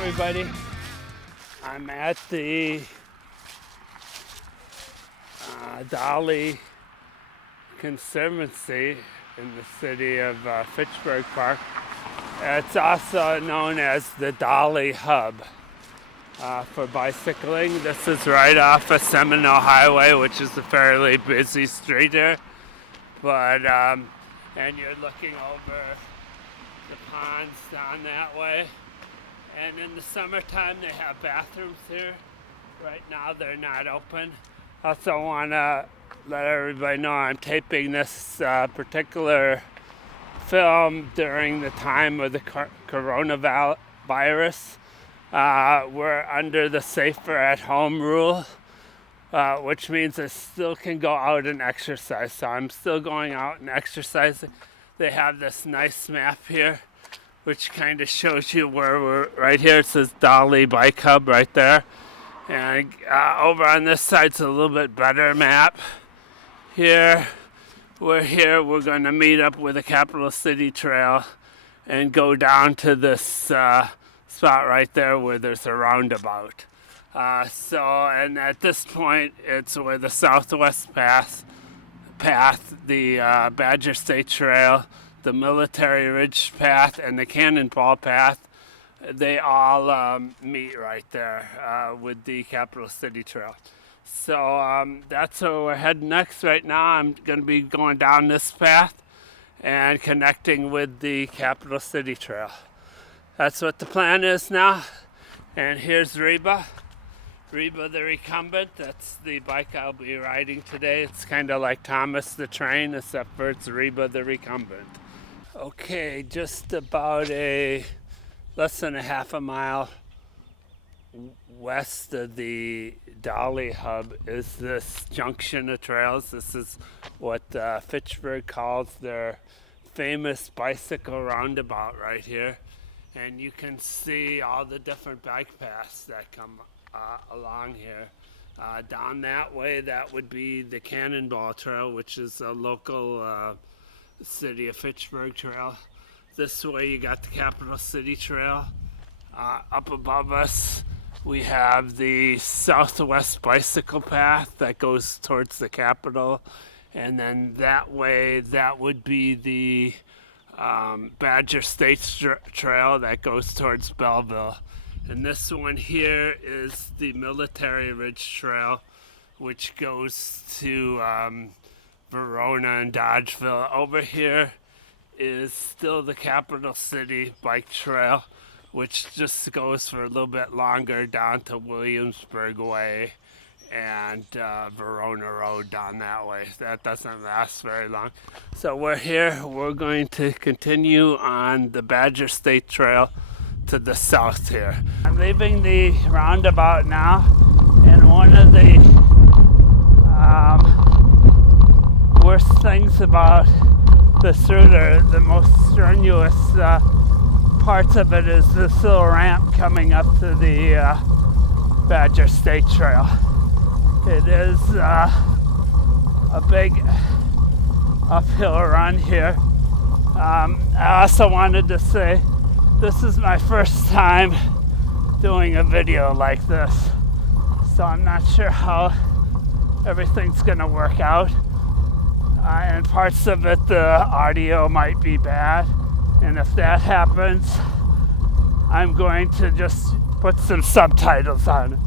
everybody. I'm at the Dolly Conservancy in the city of Fitchburg Park. It's also known as the Dolly Hub for bicycling. This is right off of Seminole Highway, which is a fairly busy street here. But and you're looking over the ponds down that way. And in the summertime, they have bathrooms here. Right now, they're not open. I also want to let everybody know I'm taping this particular film during the time of the coronavirus. We're under the safer at home rule, which means I still can go out and exercise. So I'm still going out and exercising. They have this nice map here, which kind of shows you where we're. Right here it says Dolly Bike Hub right there. And over on this side's a little bit better map. We're going to meet up with the Capital City Trail and go down to this spot right there where there's a roundabout. And at this point, it's where the Southwest Path, the Badger State Trail, the Military Ridge Path, and the Cannonball Path, they all meet right there with the Capital City Trail. So that's where we're heading next. Right now I'm going to be going down this path and connecting with the Capital City Trail. That's what the plan is now. And here's REBA the Recumbent. That's the bike I'll be riding today. It's kind of like Thomas the Train, except for it's REBA the Recumbent. Okay, just about less than a half a mile west of the Dolly Hub is this junction of trails. This is what Fitchburg calls their famous bicycle roundabout right here. And you can see all the different bike paths that come along here. Down that way, that would be the Cannonball Trail, which is a local City of Fitchburg trail. This way you got the Capital City Trail. Up above us we have the Southwest Bicycle Path that goes towards the Capitol, and then that way that would be the Badger State Trail that goes towards Belleville. And this one here is the Military Ridge Trail, which goes to Verona and Dodgeville. Over here is still the Capital City Bike Trail, which just goes for a little bit longer down to Williamsburg Way and Verona Road down that way. That doesn't last very long. So we're here. We're going to continue on the Badger State Trail to the south here. I'm leaving the roundabout now, and one of the worst things about this route, the most strenuous parts of it, is this little ramp coming up to the Badger State Trail. It is a big uphill run here. I also wanted to say this is my first time doing a video like this, so I'm not sure how everything's gonna work out. And parts of it, the audio might be bad, and if that happens, I'm going to just put some subtitles on it.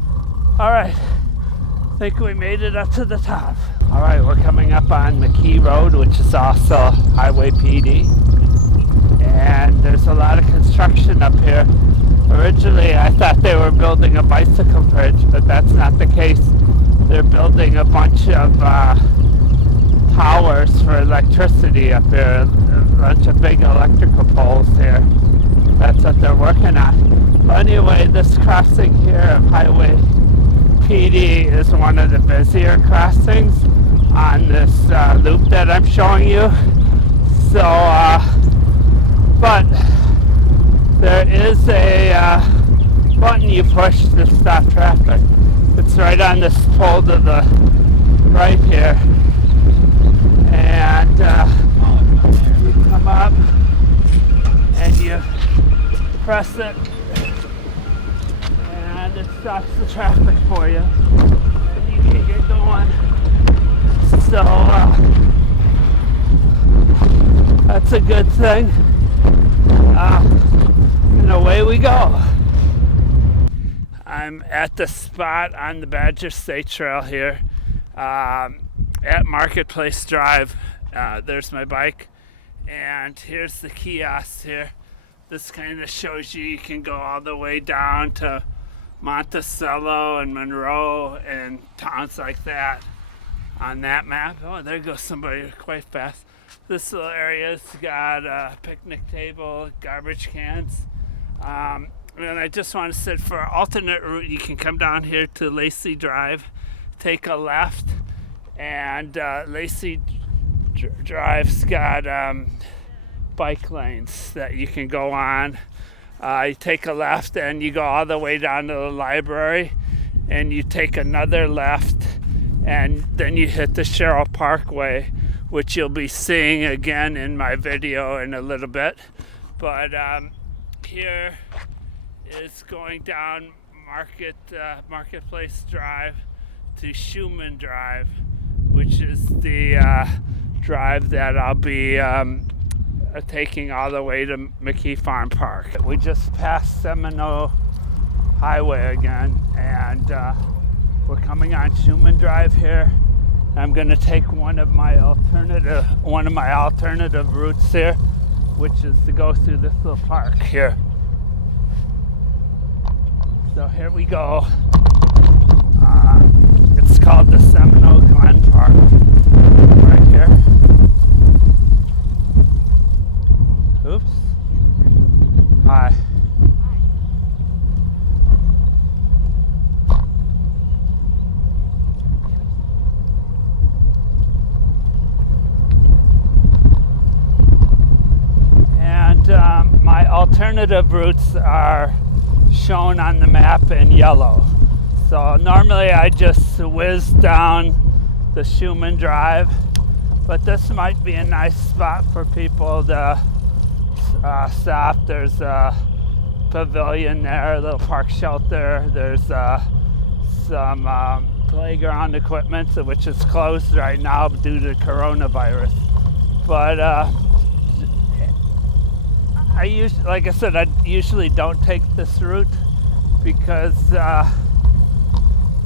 Alright, I think we made it up to the top. Alright, we're coming up on McKee Road, which is also Hwy PD, and there's a lot of construction up here. Originally I thought they were building a bicycle bridge, but that's not the case. They're building a bunch of towers for electricity up here, a bunch of big electrical poles here. That's what they're working on. But anyway, this crossing here of Hwy PD is one of the busier crossings on this loop that I'm showing you. So, but there is a button you push to stop traffic. It's right on this pole to the right here. And you come up and you press it and it stops the traffic for you, and you can get going. So that's a good thing. And away we go. I'm at the spot on the Badger State Trail here at Marketplace Drive. There's my bike, and here's the kiosk here. This kind of shows you can go all the way down to Monticello and Monroe and towns like that on that map. Oh, there goes somebody quite fast. This little area's got a picnic table, garbage cans. And I just want to say, for an alternate route, you can come down here to Lacey Drive, take a left, and Lacey Drive's got bike lanes that you can go on. You take a left and you go all the way down to the library, and you take another left, and then you hit the CHERYL Parkway, which you'll be seeing again in my video in a little bit. But here is going down Marketplace Drive to SCHUMAN Drive, which is the drive that I'll be taking all the way to McKee Farm Park. We just passed Seminole Highway again, and we're coming on SCHUMAN Drive here. I'm going to take one of my alternative routes here, which is to go through this little park here. So here we go. It's called the Seminole Glen Park, right here. Oops. Hi. And my alternative routes are shown on the map in yellow. So normally I just whiz down the SCHUMAN Drive, but this might be a nice spot for people to stop. There's a pavilion there, a little park shelter. There's some playground equipment, which is closed right now due to coronavirus. But I usually don't take this route because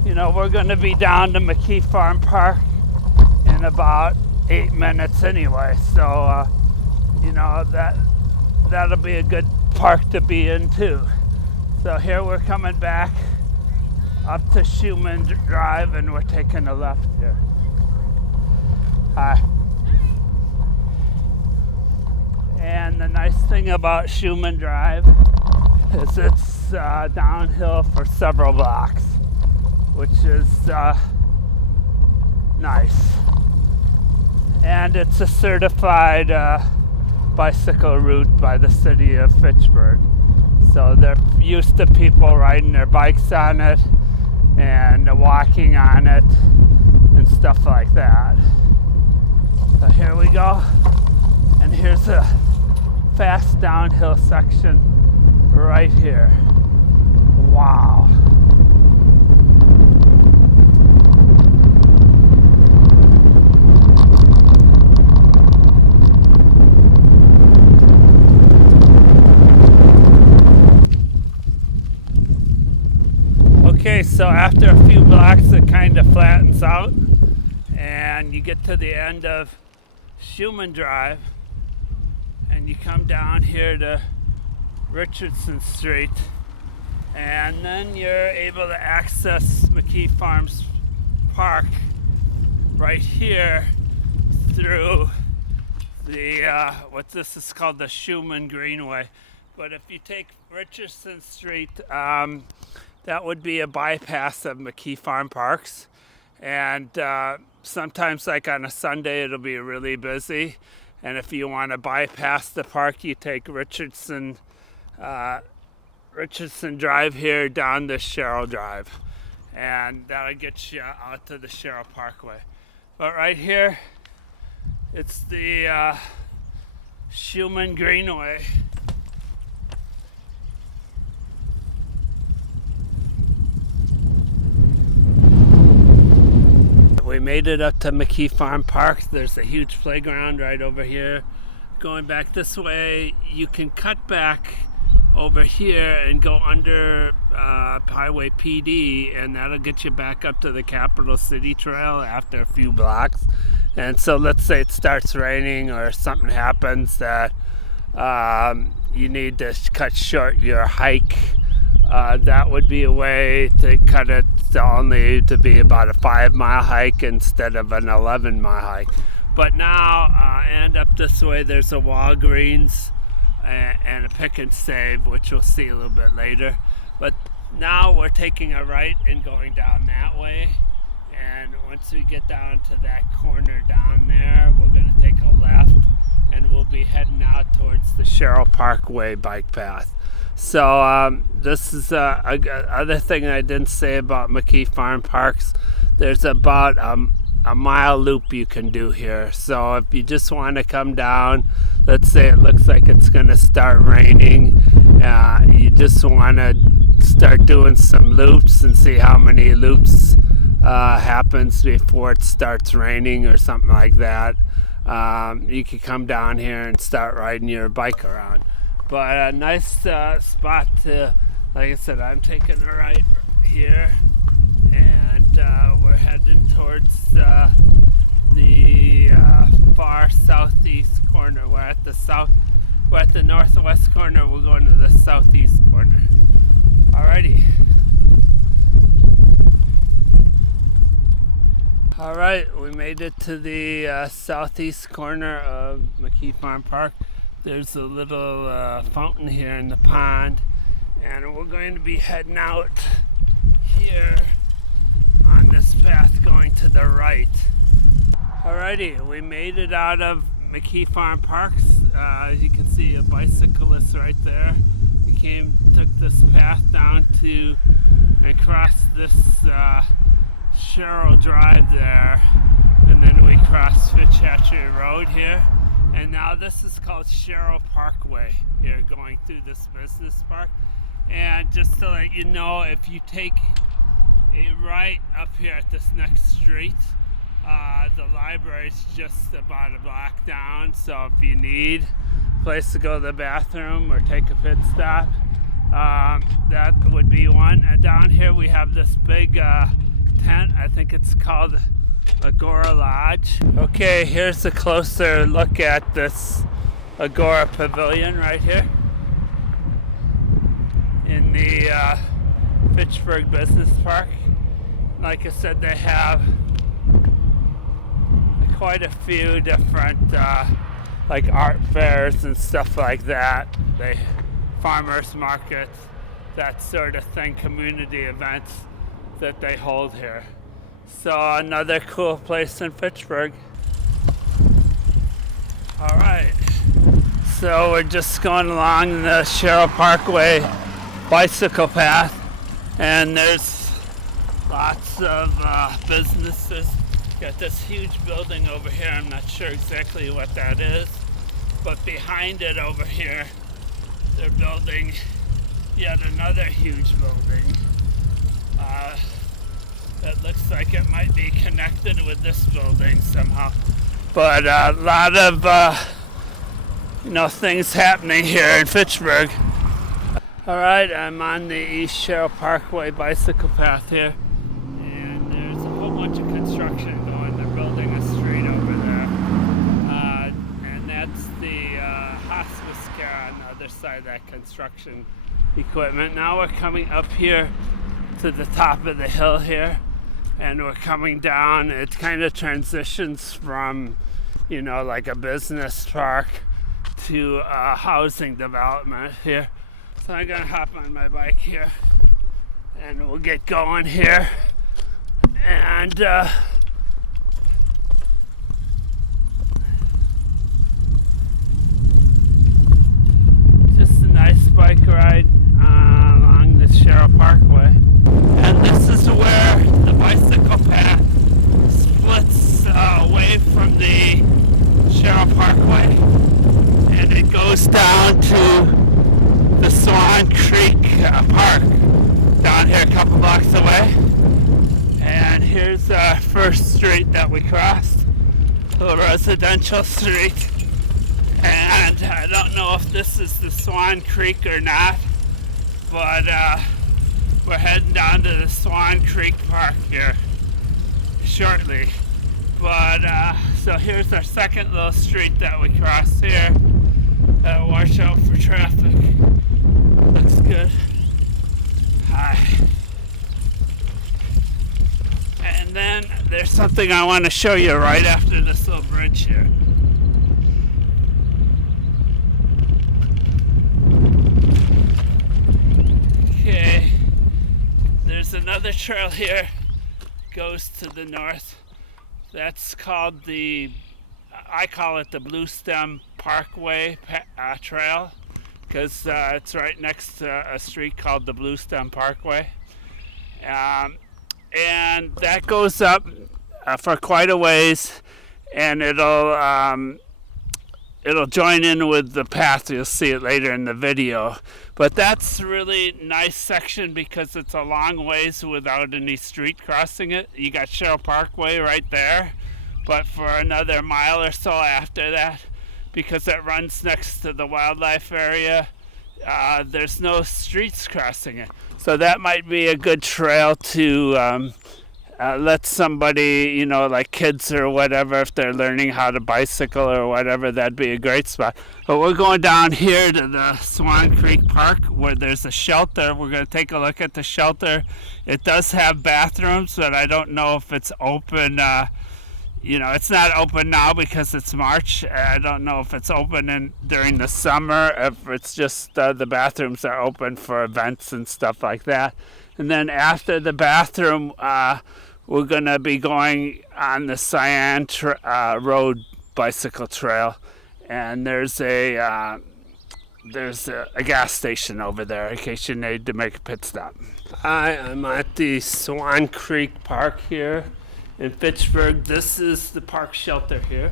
we're going to be down to McKee Farm Park in about 8 minutes anyway. So that'll be a good park to be in too. So here we're coming back up to SCHUMAN Drive, and we're taking a left here. Hi. And the nice thing about SCHUMAN Drive is it's downhill for several blocks, which is nice. And it's a certified bicycle route by the city of Fitchburg. So they're used to people riding their bikes on it and walking on it and stuff like that. So here we go. And here's a fast downhill section right here. Wow. Okay, so after a few blocks it kind of flattens out and you get to the end of SCHUMAN Drive, and you come down here to Richardson Street, and then you're able to access McKee Farms Park right here through the what this is called the SCHUMAN Greenway. But if you take Richardson Street, that would be a bypass of McKee Farm Parks, and sometimes, like on a Sunday, it'll be really busy. And if you want to bypass the park, you take Richardson Drive here down to CHERYL Drive, and that'll get you out to the CHERYL Parkway. But right here, it's the SCHUMAN Greenway. made it up to McKee Farm Park. There's a huge playground right over here. Going back this way, you can cut back over here and go under Hwy PD, and that'll get you back up to the Capital City Trail after a few blocks. And so let's say it starts raining or something happens that you need to cut short your hike. That would be a way to cut it only to be about a 5-mile hike instead of an 11-mile hike. But now, and up this way, there's a Walgreens and a Pick and Save, which we'll see a little bit later. But now we're taking a right and going down that way. And once we get down to that corner down there, we're going to take a left, and we'll be heading out towards the CHERYL Parkway bike path. So this is other thing I didn't say about McKee Farm Parks. There's about a mile loop you can do here. So if you just want to come down, let's say it looks like it's going to start raining, you just want to start doing some loops and see how many loops happens before it starts raining or something like that. You can come down here and start riding your bike around. But a nice spot to, like I said, I'm taking a right here, and we're heading towards the far southeast corner. We're at the northwest corner. We're going to the southeast corner. Alrighty. Alright, we made it to the southeast corner of McKee Farm Park. There's a little fountain here in the pond, and we're going to be heading out here on this path going to the right. Alrighty, we made it out of McKee Farm Parks. As you can see, a bicyclist right there. We took this path down to and crossed this CHERYL Drive there, and then we crossed Fitchburg Road here. And now this is called CHERYL Parkway here, going through this business park. And just to let you know, if you take a right up here at this next street, the library's just about a block down. So if you need a place to go to the bathroom or take a pit stop, that would be one. And down here we have this big tent. I think it's called Agora Lodge. Okay, here's a closer look at this Agora Pavilion right here in the Fitchburg Business Park. Like I said, they have quite a few different like art fairs and stuff like that. They farmers markets, that sort of thing, community events that they hold here. So another cool place in Fitchburg. All right, so we're just going along the CHERYL Parkway bicycle path, and there's lots of businesses. Got this huge building over here. I'm not sure exactly what that is, but behind it over here, they're building yet another huge building. That looks like it might be connected with this building somehow. But a lot of things happening here in Fitchburg. All right, I'm on the East CHERYL Parkway bicycle path here, and there's a whole bunch of construction going. They're building a street over there, and that's the hospice care on the other side of that construction equipment. Now we're coming up here to the top of the hill here, and we're coming down. It kind of transitions from, like a business park to a housing development here. So I'm gonna hop on my bike here, and we'll get going here. And just a nice bike ride along the CHERYL Parkway. And this is where the bicycle path splits away from the CHERYL Parkway, and it goes down to the Swan Creek Park down here a couple blocks away. And here's our first street that we crossed, a residential street. And I don't know if this is the Swan Creek or not, but we're heading down to the Swan Creek Park here shortly. But so here's our second little street that we crossed here. Watch out for traffic. Looks good. Hi. And then there's something I want to show you right after this little bridge here. Okay, there's another trail here, goes to the north. That's called I call it the Blue Stem Parkway Trail, because it's right next to a street called the Blue Stem Parkway. And that goes up for quite a ways, and it'll join in with the path. You'll see it later in the video. But that's a really nice section because it's a long ways without any street crossing it. You got CHERYL Parkway right there, but for another mile or so after that, because it runs next to the wildlife area, there's no streets crossing it. So that might be a good trail to let somebody, you know, like kids or whatever, if they're learning how to bicycle or whatever, that'd be a great spot. But we're going down here to the Swan Creek Park where there's a shelter. We're going to take a look at the shelter. It does have bathrooms, but I don't know if it's open. You know, it's not open now because it's March. I don't know if it's open during the summer, if it's just the bathrooms are open for events and stuff like that. And then after the bathroom, we're going to be going on the SYENE Road bicycle trail. And there's a gas station over there in case you need to make a pit stop. Hi, I'm at the Swan Creek Park here in Fitchburg. This is the park shelter here.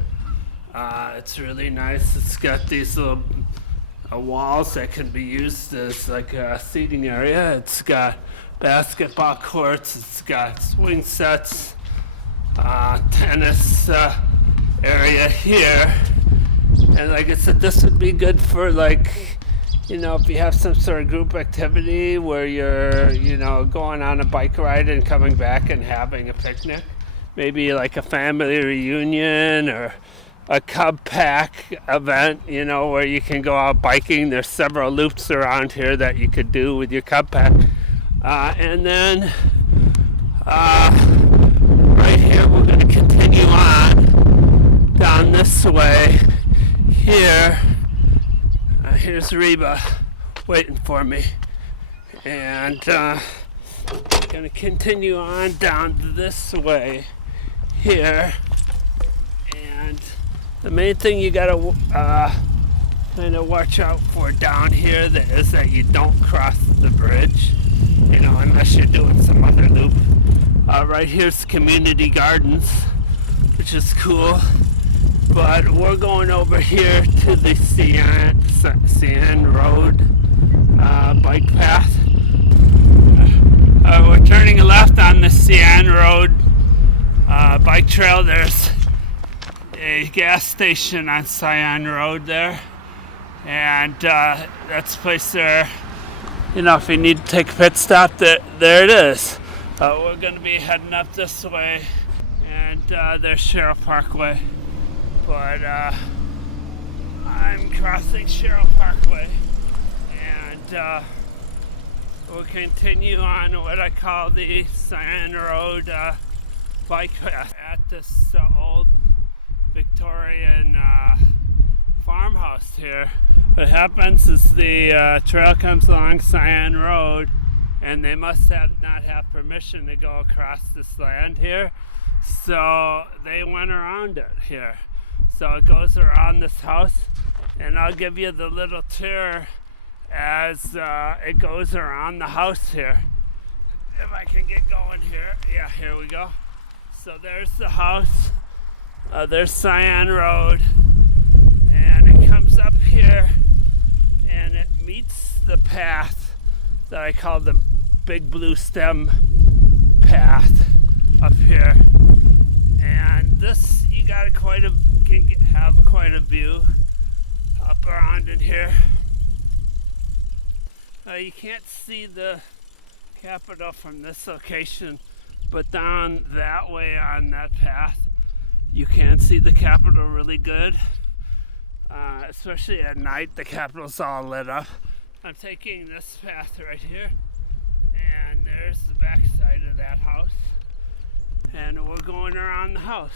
It's really nice. It's got these little walls that can be used as like a seating area. It's got basketball courts. It's got swing sets, tennis area here. And like I said, this would be good for, like, you know, if you have some sort of group activity where you're, you know, going on a bike ride and coming back and having a picnic. Maybe like a family reunion or a Cub Pack event, you know, where you can go out biking. There's several loops around here that you could do with your Cub Pack. And then right here, we're going to continue on down this way. Here's REBA waiting for me. And going to continue on down this way here. And the main thing you got to kind of watch out for down here is that you don't cross the bridge, you know, unless you're doing some other loop. Right here's Community Gardens, which is cool. But we're going over here to the SYENE Road bike path. We're turning left on the SYENE Road bike trail. There's a gas station on SYENE Road there. And that's a place there, you know, if you need to take a pit stop, there it is. We're going to be heading up this way. And there's CHERYL Parkway. But I'm crossing CHERYL Parkway, and we'll continue on what I call the SYENE Road bike path at this old Victorian farmhouse here. What happens is the trail comes along SYENE Road, and they must not have permission to go across this land here, so they went around it here. So it goes around this house, and I'll give you the little tour as it goes around the house here. If I can get going here. Yeah, here we go. So there's the house. There's SYENE Road. And it comes up here, and it meets the path that I call the Big Blue Stem path. up here. And this, you got have quite a view up around in here. You can't see the Capitol from this location, but down that way on that path, you can see the Capitol really good. Especially at night, the Capitol's all lit up. I'm taking this path right here, and there's the back side of that house. And we're going around the house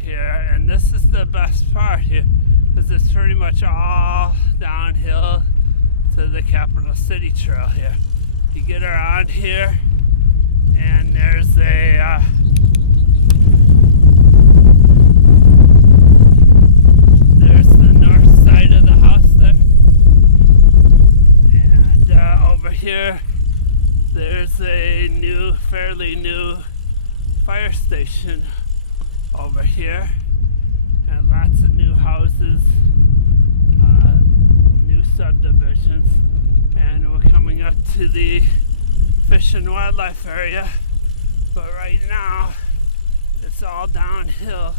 here, and this is the best part here, because it's pretty much all downhill to the Capital City Trail here. You get around here, and there's the north side of the house there, and over here there's a fairly new fire station over here, and lots of new houses, new subdivisions, and we're coming up to the fish and wildlife area, but right now it's all downhill.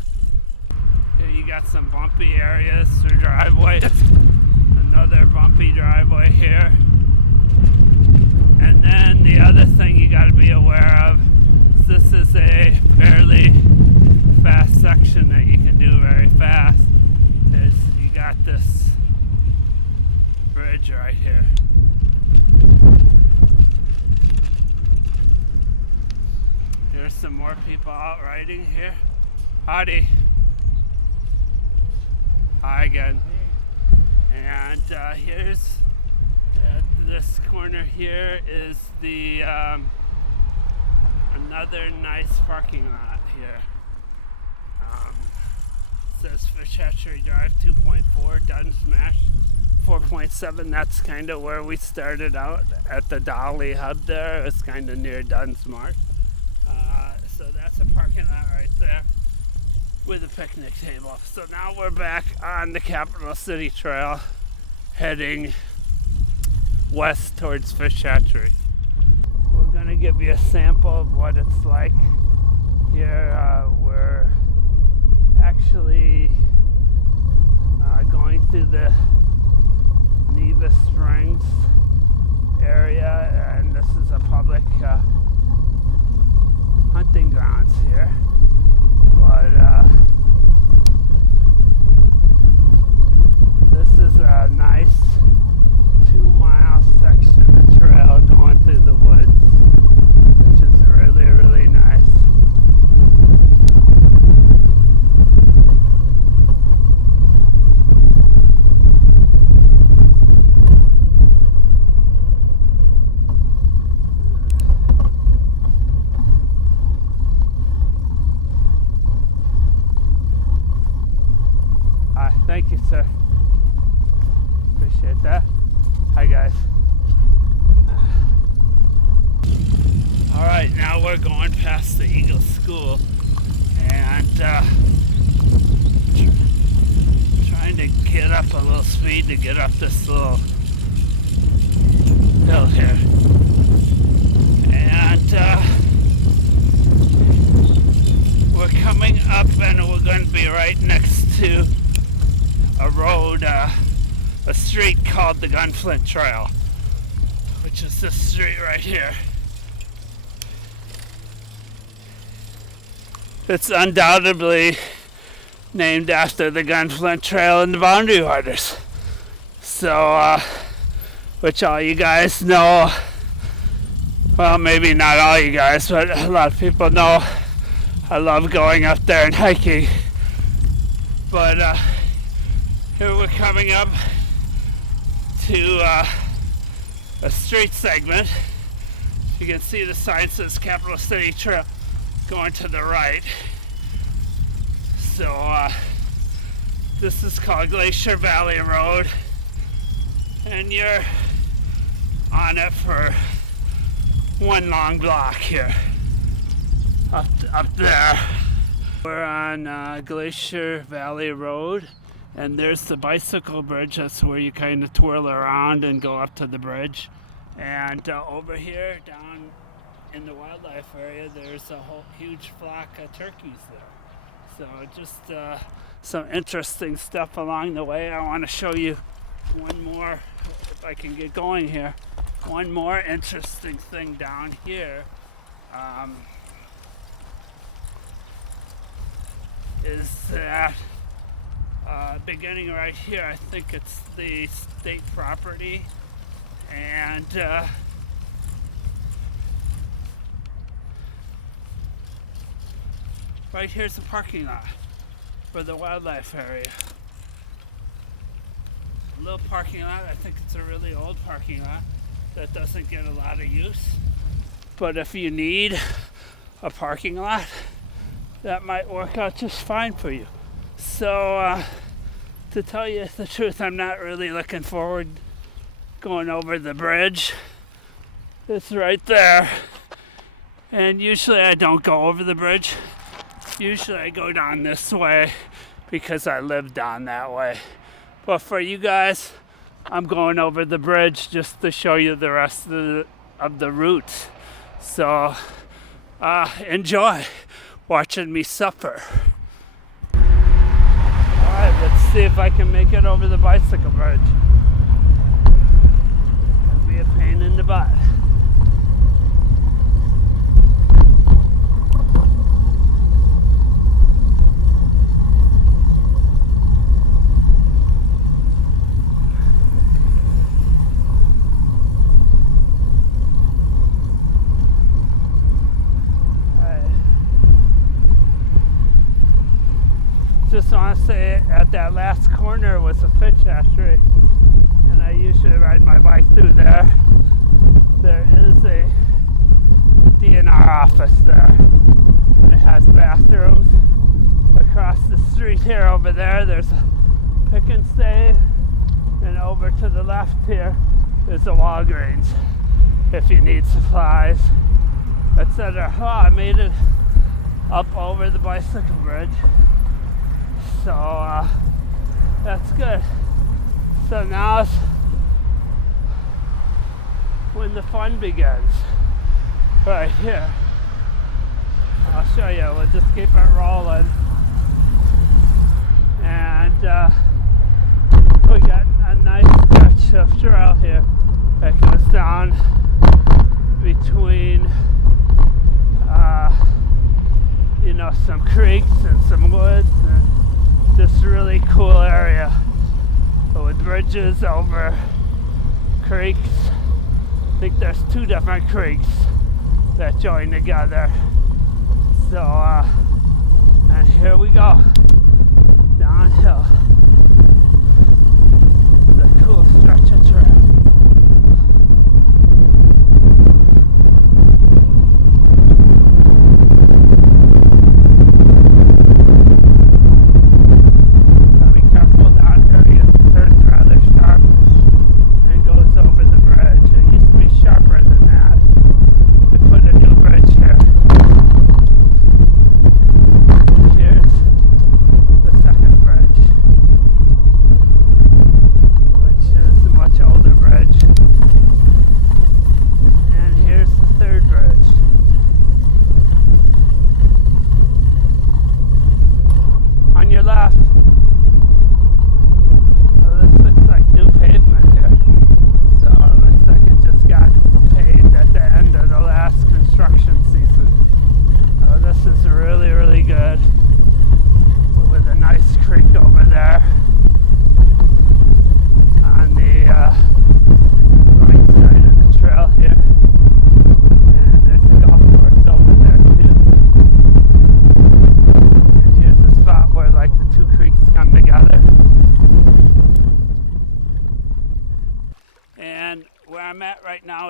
Here you got some bumpy areas for driveways, another bumpy driveway here. And then the other thing you got to be aware of is this is a fairly fast section that you can do very fast. You got this bridge right here. There's some more people out riding here. Howdy. Hi again. And here's this corner here is the another nice parking lot here. It says Fish Hatchery Drive 2.4, Dunn's Mash 4.7. That's kind of where we started out at the Dolly Hub there. It's kind of near Dunn's Marsh. So that's a parking lot right there with a picnic table. So now we're back on the Capital City Trail heading west towards Fish Hatchery. We're going to give you a sample of what it's like here. We're actually going through the Neva Springs area, and this is a public hunting grounds here. But this is a nice 2-mile section of trail going through the woods, which is really, really nice. Hi, thank you, sir. Appreciate that. Hi guys. Alright, now we're going past the Eagle School and trying to get up a little speed to get up this little hill here. And we're coming up, and we're going to be right next to a road, a street called the Gunflint Trail, which is this street right here. It's undoubtedly named after the Gunflint Trail and the Boundary Waters. So, which all you guys know, well, maybe not all you guys, but a lot of people know I love going up there and hiking. But here we're coming up to a street segment. You can see the sign says Capital City Trail going to the right. So this is called Glacier Valley Road, and you're on it for one long block here up there. We're on Glacier Valley Road, and there's the bicycle bridge. That's where you kind of twirl around and go up to the bridge. And over here, down in the wildlife area, there's a whole huge flock of turkeys there. So just some interesting stuff along the way. I want to show you one more, if I can get going here, one more interesting thing down here. Is that beginning right here, I think it's the state property, and right here's a parking lot for the wildlife area. A little parking lot. I think it's a really old parking lot that doesn't get a lot of use. But if you need a parking lot, that might work out just fine for you. So to tell you the truth, I'm not really looking forward going over the bridge. It's right there. And usually I don't go over the bridge. Usually I go down this way because I live down that way. But for you guys, I'm going over the bridge just to show you the rest of the route. So enjoy watching me suffer. Alright, let's see if I can make it over the bicycle bridge. It'll be a pain in the butt. Just want to say at that last corner was a Fitch tree, and I usually ride my bike through there. There is a DNR office there, and it has bathrooms. Across the street here over there's a pick and save, and over to the left here is a Walgreens if you need supplies, etc. Oh, I made it up over the bicycle bridge. So that's good. So now is when the fun begins. Right here. I'll show you. We'll just keep it rolling. And we got a nice stretch of trail here that goes down between some creeks and some woods, and this really cool area with bridges over creeks. I think there's 2 different creeks that join together. So and here we go downhill. It's a cool stretch of trail.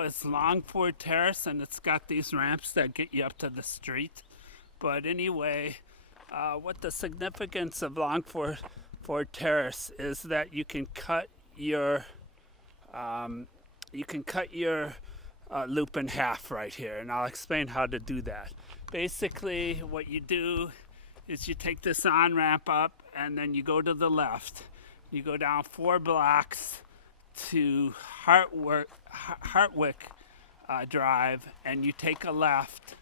It's Longford Terrace, and it's got these ramps that get you up to the street. But anyway, what the significance of Longford Terrace is that you can cut your loop in half right here, and I'll explain how to do that. Basically, what you do is you take this on-ramp up, and then you go to the left. You go down 4 blocks to Hartwick drive, and you take a left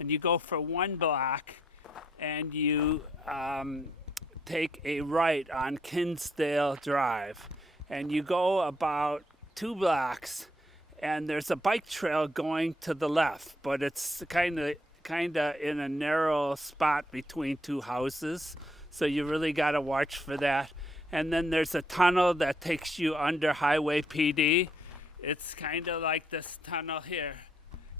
and you go for 1 block, and you take a right on Kinsdale Drive, and you go about 2 blocks, and there's a bike trail going to the left, but it's kind of in a narrow spot between 2 houses, so you really got to watch for that. And then there's a tunnel that takes you under Hwy PD. It's kind of like this tunnel here,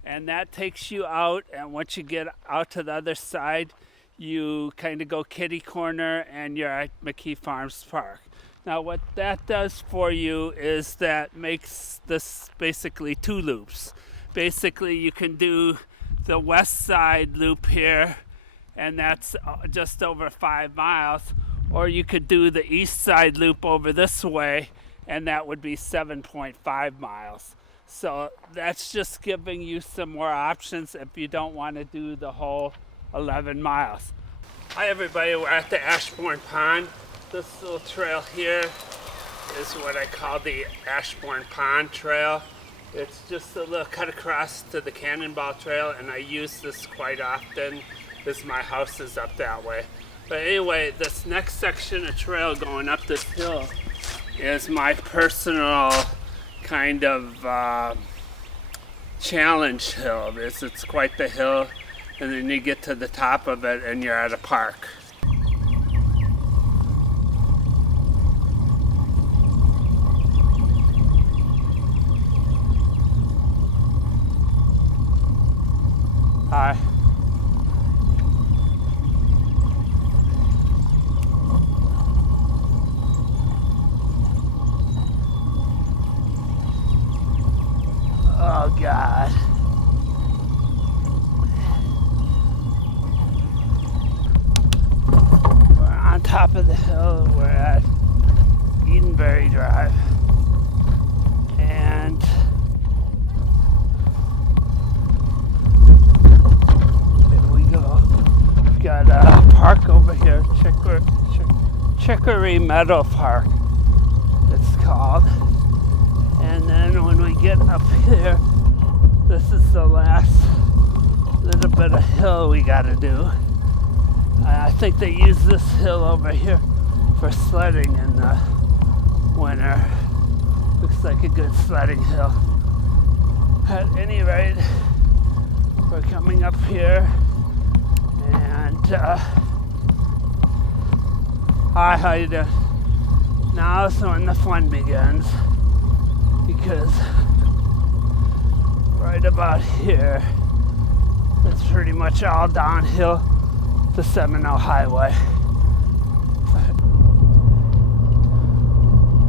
and that takes you out, and once you get out to the other side, you kind of go kitty corner and you're at McKee Farms Park. Now what that does for you is that makes this basically 2 loops. Basically you can do the west side loop here, and that's just over 5 miles, or you could do the east side loop over this way, and that would be 7.5 miles. So that's just giving you some more options if you don't want to do the whole 11 miles. Hi everybody, we're at the Ashbourne Pond. This little trail here is what I call the Ashbourne Pond Trail. It's just a little cut across to the Cannonball Trail, and I use this quite often because my house is up that way. But anyway, this next section of trail going up this hill is my personal kind of challenge hill. It's quite the hill, and then you get to the top of it and you're at a park. Hi. Oh God. We're on top of the hill. We're at Edenberry Drive. And here we go. We've got a park over here, Chicory Meadow Park, it's called. And then when we get up here, this is the last little bit of hill we gotta do. I think they use this hill over here for sledding in the winter. Looks like a good sledding hill. At any rate, we're coming up here, and hi, how you doing? Now is when the fun begins, because right about here, it's pretty much all downhill to Seminole Highway.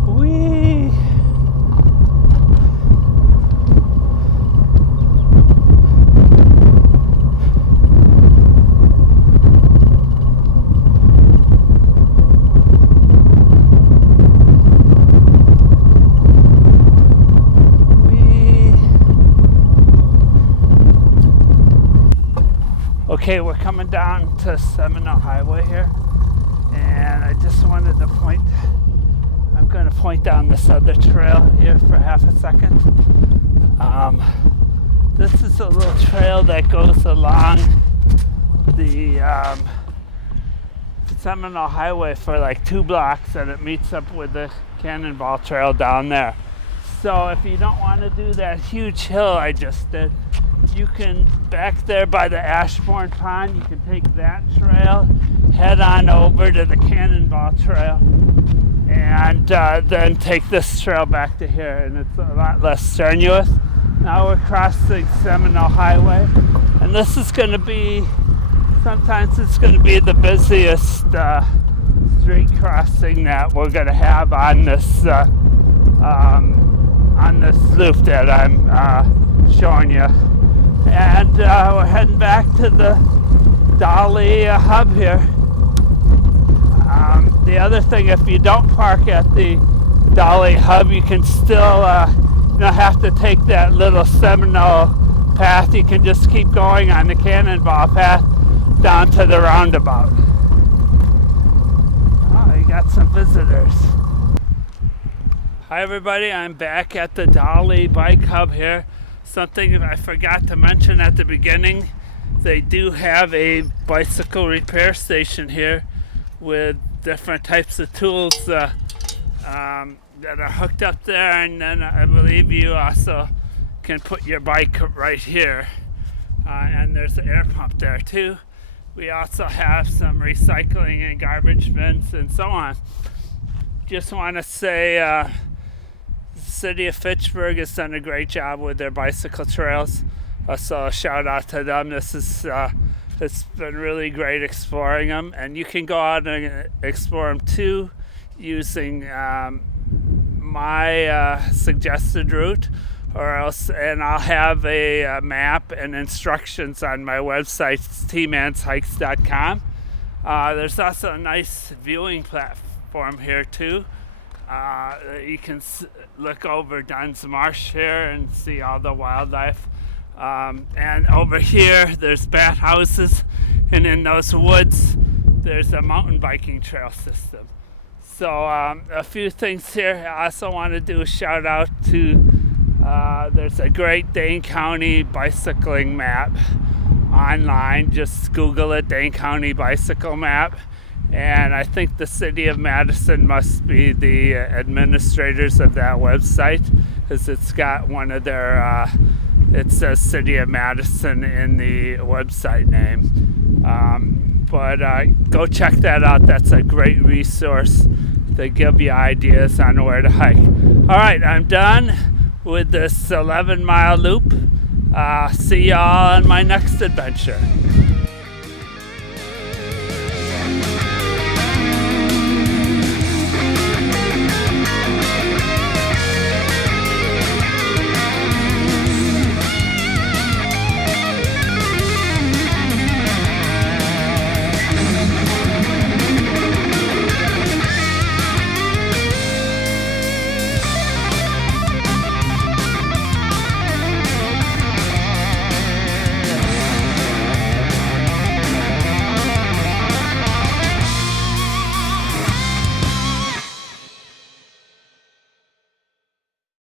Whee! Okay, we're coming down to Seminole Highway here, and I just wanted to I'm going to point down this other trail here for half a second. This is a little trail that goes along the Seminole Highway for like 2 blocks, and it meets up with the Cannonball Trail down there. So if you don't want to do that huge hill I just did, you can, back there by the Ashbourne Pond, you can take that trail, head on over to the Cannonball Trail, and then take this trail back to here, and it's a lot less strenuous. Now we're crossing Seminole Highway, and this is going to be, sometimes it's going to be the busiest street crossing that we're going to have on this loop that I'm showing you. And we're heading back to the Dolly hub here. The other thing, if you don't park at the Dolly hub, you can still have to take that little Seminole path. You can just keep going on the Cannonball path down to the roundabout. Oh, you got some visitors. Hi everybody, I'm back at the Dolly Bike Hub here. Something I forgot to mention at the beginning, they do have a bicycle repair station here with different types of tools that are hooked up there, and then I believe you also can put your bike right here, and there's an air pump there too. We also have some recycling and garbage bins and so on. Just want to say the city of Fitchburg has done a great job with their bicycle trails. So a shout out to them. It's been really great exploring them, and you can go out and explore them too using my suggested route, or else, and I'll have a map and instructions on my website, TMAN'S.com. There's also a nice viewing platform here too. You can look over Dunn's Marsh here and see all the wildlife. And over here there's bat houses, and in those woods there's a mountain biking trail system. So a few things here. I also want to do a shout out to there's a great Dane County bicycling map online. Just Google it, Dane County bicycle map, and I think the city of Madison must be the administrators of that website, because it's got one of their it says City of Madison in the website name. But go check that out. That's a great resource to give you ideas on where to hike. All right, I'm done with this 11-mile loop. See y'all on my next adventure.